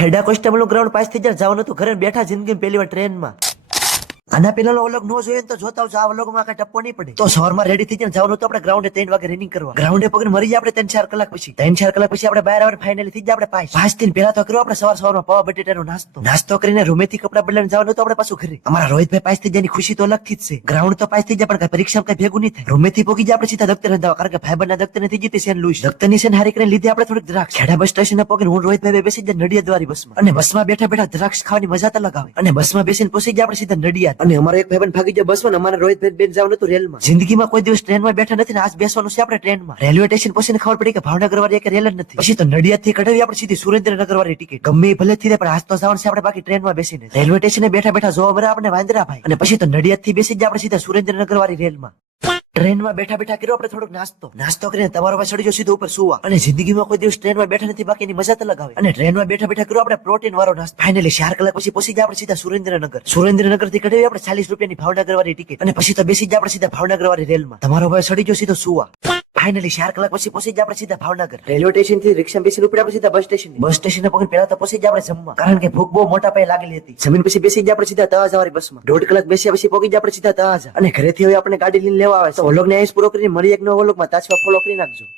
Kheda constable નું ground pass થઈ જાય જવાનું હતું ઘરે બેઠા જિંદગી પહેલી વાર ટ્રેનમાં આના પેલા વ્લોગ નો જોઈએ તો જોતા આવજો. આ વ્લોગમાં કઈ ટપ્પો નહીં પડે. તો સવારમાં રેડી થઈ જાય જવાનું તો આપણે ગ્રાઉન્ડે 3 વાગે રનિંગ કરવા. ગ્રાઉન્ડે પગને મરી જાય આપણે 3-4 કલાક પછી. 3-4 કલાક પછી આપણે બહાર આવે ફાઇનલી થઈ જાય આપણે પાસ. 5 દિન પહેલા તો કર્યો આપણે સવારમાં પૌવા બટેટાનો નાસ્તો કરીને રૂમેથી કપડા બદલાઈને જવાનું તો આપણે પાછું ઘરે. અમારા રોહિતભાઈ પાસ થઈ જાય ખુશી તો અલગ થી જ છે. ગ્રાઉન્ડ તો પાસ થઈ જાય પણ પરીક્ષામાં કઈ ભેગું નહીં થાય. રૂમેથી પોગી જાય આપણે સીધા દફતરે જવા કારણ કે ફાઈબરના દફતરે થઈ જતી સેન લુઈસ. દફતરની સેન હારી કરીને લીધી આપણે થોડીક દ્રાક્ષ. ખેડા બસ સ્ટેશને પગને હું રોહિતભાઈ બેસી જાય નડિયાદ વાળી બસમાં. અને બસમાં બેઠા બેઠા દ્રાક્ષ ખાવાની મજા તો અલગ આવે. અને બસમાં બેસીને પહોંચી જાય આપણે સીધા નડિયાદ. અને અમારો એક ભાઈબંધ ભાગી જાય બસમાં. અમારે રોહિતભાઈ બેન જવાનું હતું રેલમાં. જિંદગીમાં કોઈ દિવસ ટ્રેનમાં બેઠા નથી ને આજ બેસવાનું છે આપણે ટ્રેનમાં. રેલવે સ્ટેશન પહોંચીને ખબર પડી કે ભાવનગર વાળી એક રેલ જ નથી. પછી તો નડિયાદ થી કઢાવી આપણે સીધી સુરેન્દ્રનગર વાળી ટિકિટ. ગમે ભલે થી પણ આજ તો જવાનું છે આપણે બાકી ટ્રેનમાં બેસીને. રેલવે સ્ટેશને બેઠા બેઠા જોવા મળે આપણે વાંદરા ભાઈ. અને પછી તો નડિયાદ થી બેસી જાય આપણે સીધા સુરેન્દ્રનગર વાળી રેલમાં. ટ્રેનમાં બેઠા બેઠા કર્યો આપણે થોડોક નાસ્તો કરીને તમારો પાસે ચડી ગયો સીધો ઉપર સુવા. અને જિંદગીમાં કોઈ દિવસ ટ્રેનમાં બેઠા નથી બાકી એની મજા તો લગાવે. અને ટ્રેનમાં બેઠા બેઠા કર્યો આપણે પ્રોટીન વાળો નાસ્તો. ફાઇનલી 4 કલાક પછી પહોંચી જાય આપણે સીધા સુરેન્દ્રનગર થી કઢાવી આપણે 40 રૂપિયાની ભાવનગર વાળી ટિકિટ. અને પછી તો બેસી જાય આપણે સીધા ભાવનગર વાળી રેલમાં. તમારો ભાઈ ચડી ગયો સીધો સુવા. ફાઇનલી 4 કલાક પછી પહોંચી જાય આપણે સીધા ભાવનગર. રેલવે સ્ટેશન થી રિક્ષા બેસી ઉપડે આપણે સીધા બસ સ્ટેશન પગને પેલા તો પહોંચી જાય આપણે જમવા કારણ કે ભૂખ બહુ મોટા પાયે લાગેલી હતી. જમીન પછી બેસી જાય આપણે સીધા તળાજા વાળી બસમાં. 1.5 કલાક બેસ્યા પછી પહોંચી જાય આપણે સીધા તળાજા. અને ઘરેથી હવે આપણે ગાડી લઈને લેવા આવે તો વ્લોગને અહીં પૂરો કરીને મળી એક નવો વ્લોગમાં તાજવા ફોલો કરી નાખજો.